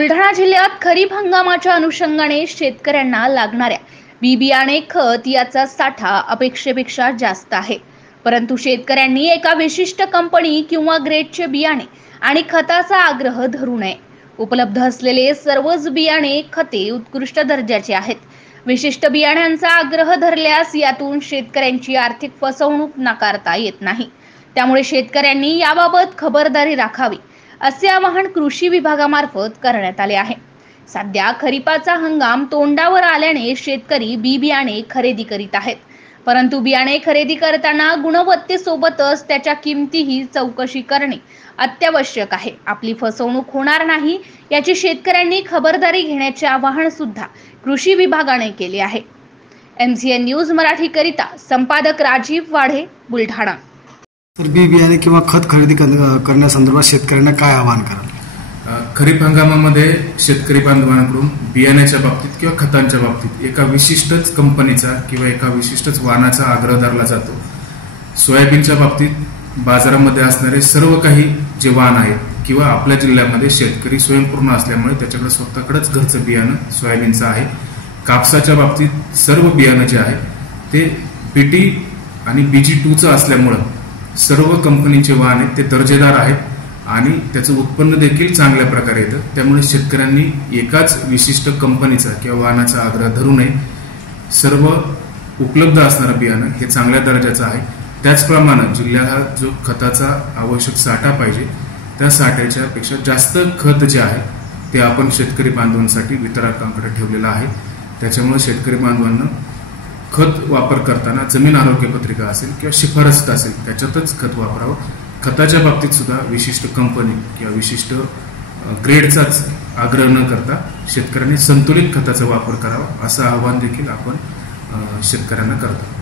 बुलढाणा जिल्ह्यात खरीप हंगामाच्या अनुषंगाने शेतकऱ्यांना लागणाऱ्या बी बियाणे खत याचा साठा अपेक्षेपेक्षा जास्त आहे। परंतु शेतकऱ्यांनी एका विशिष्ट कंपनी किंवा ग्रेडचे बियाणे आणि खताचा आग्रह धरू नये। उपलब्ध असलेले सर्वच बियाणे खते उत्कृष्ट दर्जाचे आहेत। विशिष्ट बियाण्यांचा आग्रह धरल्यास यातून शेतकऱ्यांची आर्थिक फसवणूक नाकारता येत नाही। त्यामुळे शेतकऱ्यांनी याबाबत खबरदारी राखावी असे आवाहन कृषी विभागामार्फत करण्यात आले आहे। सध्या खरीपाचा हंगाम तोंडावर आल्याने शेतकरी बी बियाणे खरेदी करीत आहेत। परंतु बियाणे खरेदी करताना गुणवत्तेसोबतच त्याच्या किमतीही चौकशी करणे अत्यावश्यक आहे। आपली फसवणूक होणार नाही याची शेतकऱ्यांनी खबरदारी घेण्याचे आवाहन सुद्धा कृषी विभागाने केले आहे। MCN न्यूज मराठी करिता संपादक राजीव वाढे, बुलढाणा। तर बी बियाणे किंवा खत खरेदी करण्यासंदर्भात शेतकऱ्यांना काय आवाहन कराल? खरीप हंगामामध्ये शेतकरी बांधवांकडून बियाण्याच्या बाबतीत किंवा खतांच्या बाबतीत एका विशिष्टच कंपनीचा किंवा एका विशिष्टच वाहनाचा आग्रह धरला जातो। सोयाबीनच्या बाबतीत बाजारामध्ये असणारे सर्व काही जे वाहन आहेत किंवा आपल्या जिल्ह्यामध्ये शेतकरी स्वयंपूर्ण असल्यामुळे त्याच्याकडे स्वतःकडेच घरचं बियाणं सोयाबीनचं आहे। कापसाच्या बाबतीत सर्व बियाणं जे आहे ते BT आणि BG2 असल्यामुळे सर्व कंपनीचे वाहन आहेत ते दर्जेदार आहेत आणि त्याचं उत्पन्न देखील चांगल्या प्रकारे येतं। त्यामुळे शेतकऱ्यांनी एकाच विशिष्ट कंपनीचा किंवा वाहनाचा आग्रह धरू नये। सर्व उपलब्ध असणारं बियाणं हे चांगल्या दर्जाचं आहे। त्याचप्रमाणे जिल्ह्याला जो खताचा आवश्यक साठा पाहिजे त्या साठ्याच्या पेक्षा जास्त खत जे आहे ते आपण शेतकरी बांधवांसाठी वितरकांकडे ठेवलेलं आहे। त्याच्यामुळे शेतकरी बांधवांना खत वापर करताना जमीन आरोग्य पत्रिका असेल किंवा शिफारस असेल त्याच्यातच खत वापरावं। खताच्या बाबतीत सुद्धा विशिष्ट कंपनी किंवा विशिष्ट ग्रेडचाच आग्रह न करता शेतकऱ्यांनी संतुलित खताचा वापर करावा असं आवाहन देखील आपण शेतकऱ्यांना करतो।